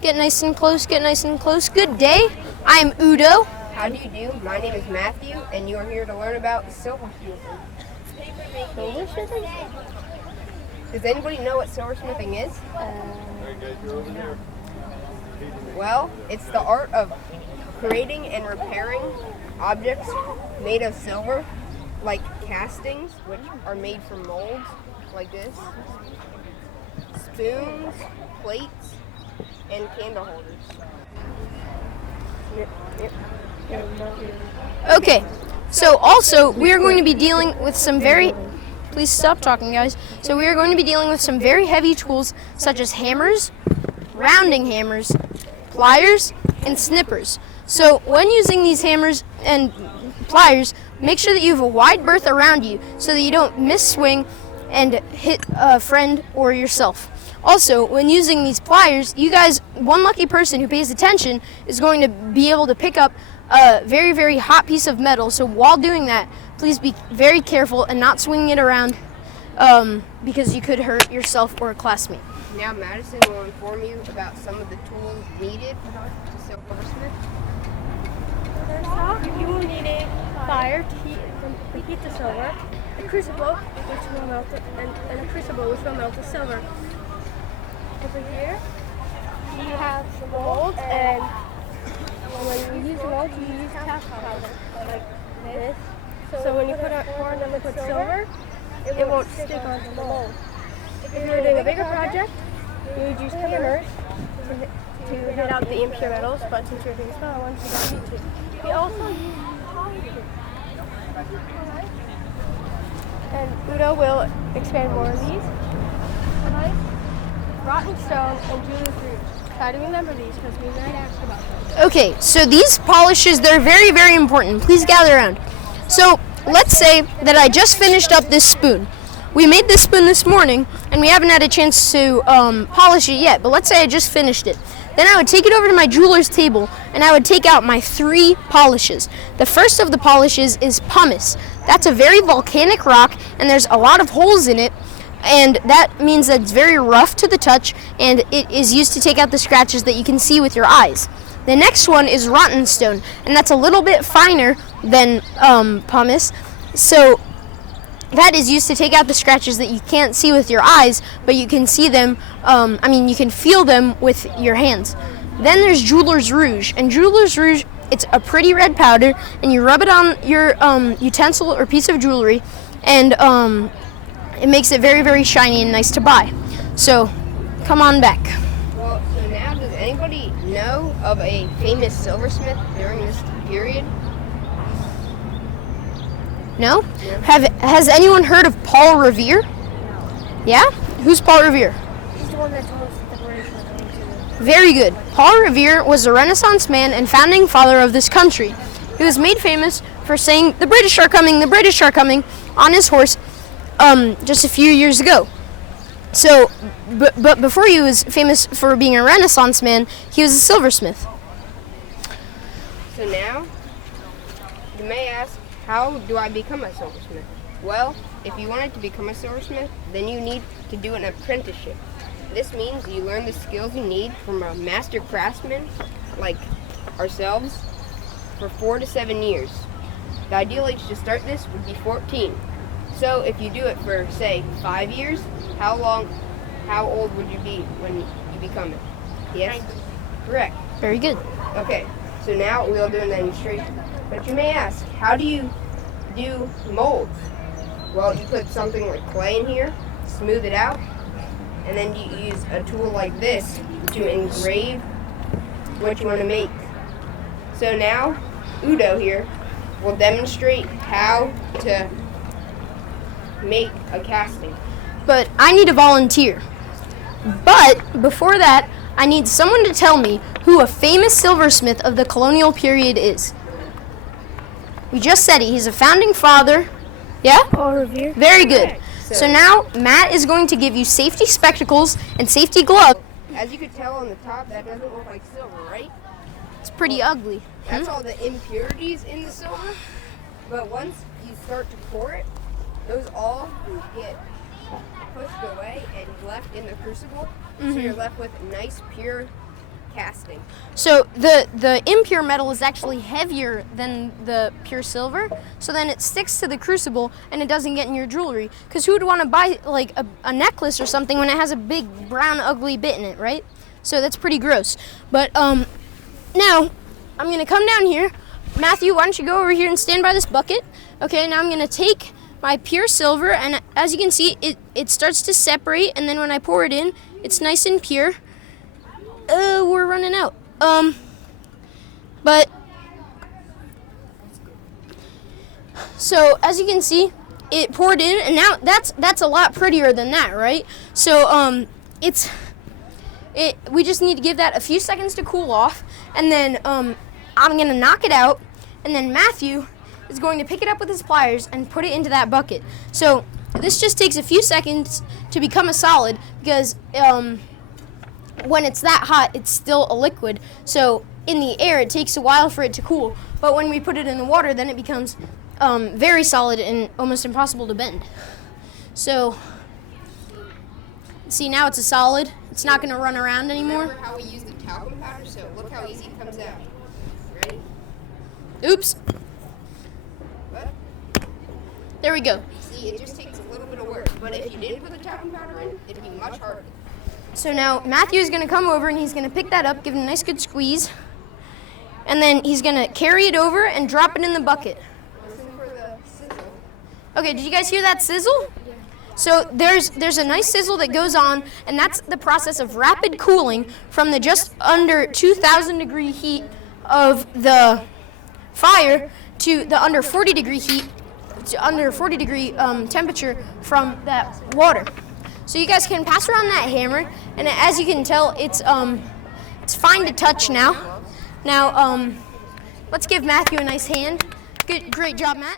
Get nice and close, get nice and close. Good day. I'm Udo. How do you do? My name is Matthew, and you are here to learn about silversmithing. Silversmithing? Does anybody know what silversmithing is? Well, it's the art of creating and repairing objects made of silver, like castings, which are made from molds, like this, spoons, plates, and candle holders. Okay, so also we are going to be dealing with some very, please stop talking guys. So we are going to be dealing with some very heavy tools such as hammers, rounding hammers, pliers, and snippers. So when using these hammers and pliers, make sure that you have a wide berth around you so that you don't miss-swing and hit a friend or yourself. Also, when using these pliers, you guys, one lucky person who pays attention is going to be able to pick up a very, very hot piece of metal. So while doing that, please be very careful and not swinging it around because you could hurt yourself or a classmate. Now Madison will inform you about some of the tools needed to silversmith. First off, you will need a fire to heat the silver, a crucible which will melt it, and a crucible which will melt the silver. Over here, you have some molds, and when you use molds, you use cast powder like this. So when you pour in the liquid silver, it won't stick onto the mold. If you're doing a bigger project, you would use hammers to hit out the impure metals, but since you're doing smaller ones, you don't need to. We also use and Udo will expand more on these. Rotten stone and jeweler's rouge. Try to remember these because we might ask about them. Okay, so these polishes, they're very, very important. Please gather around. So let's say that I just finished up this spoon. We made this spoon this morning, and we haven't had a chance to polish it yet, but let's say I just finished it. Then I would take it over to my jeweler's table, and I would take out my 3 polishes. The first of the polishes is pumice. That's a very volcanic rock, and there's a lot of holes in it, and that means that it's very rough to the touch, and it is used to take out the scratches that you can see with your eyes. The next one is rotten stone, and that's a little bit finer than pumice, so that is used to take out the scratches that you can't see with your eyes, but you can see them, you can feel them with your hands. Then there's jeweler's rouge, and jeweler's rouge, it's a pretty red powder, and you rub it on your utensil or piece of jewelry, and it makes it very, very shiny and nice to buy. So, come on back. Well, so now, does anybody know of a famous silversmith during this period? No? Has anyone heard of Paul Revere? Yeah? Who's Paul Revere? He's the one that told us that the British were coming to. Very good. Paul Revere was a Renaissance man and founding father of this country. He was made famous for saying, "The British are coming, the British are coming," on his horse just a few years ago. So, but before he was famous for being a Renaissance man, he was a silversmith. So now, you may ask, how do I become a silversmith? Well, if you wanted to become a silversmith, then you need to do an apprenticeship. This means you learn the skills you need from a master craftsman, like ourselves, for 4 to 7 years. The ideal age to start this would be 14. So if you do it for, say, 5 years, how old would you be when you become it? Yes? Correct. Very good. Okay, so now we'll do a demonstration. But you may ask, how do you do molds? Well, you put something like clay in here, smooth it out, and then you use a tool like this to engrave what you want to make. So now, Udo here will demonstrate how to make a casting. But I need a volunteer. But before that, I need someone to tell me who a famous silversmith of the colonial period is. We just said it. He's a founding father. Yeah? Paul Revere. Very good. So now Matt is going to give you safety spectacles and safety gloves. As you can tell on the top, that doesn't look like silver, right? It's pretty ugly. That's all the impurities in the silver. But once you start to pour it, those all get pushed away and left in the crucible. So you're left with nice, pure casting. So the impure metal is actually heavier than the pure silver, so then it sticks to the crucible and it doesn't get in your jewelry. Because who would want to buy like a necklace or something when it has a big brown ugly bit in it, right? So that's pretty gross. But now I'm going to come down here. Matthew, why don't you go over here and stand by this bucket? Okay, now I'm going to take my pure silver, and as you can see, it starts to separate, and then when I pour it in, it's nice and pure. We're running out. But so as you can see, it poured in, and now that's a lot prettier than that, right? So we just need to give that a few seconds to cool off, and then I'm gonna knock it out, and then Matthew is going to pick it up with his pliers and put it into that bucket. So this just takes a few seconds to become a solid, because when it's that hot, it's still a liquid. So in the air, it takes a while for it to cool. But when we put it in the water, then it becomes very solid and almost impossible to bend. So see, now it's a solid. It's not going to run around anymore. Remember how we use the talcum powder? So look how easy it comes out. Ready? Oops. What? There we go. See, it just takes a little bit of work. But if you didn't put the talcum powder in, it'd be much harder. So now Matthew is going to come over and he's going to pick that up, give it a nice good squeeze, and then he's going to carry it over and drop it in the bucket. Listen for the sizzle. Okay, did you guys hear that sizzle? Yeah. So there's a nice sizzle that goes on, and that's the process of rapid cooling from the just under 2,000 degree heat of the fire to the under 40 degree heat, to under 40 degree temperature from that water. So you guys can pass around that hammer, and as you can tell, it's fine to touch now. Now, let's give Matthew a nice hand. Great job, Matt.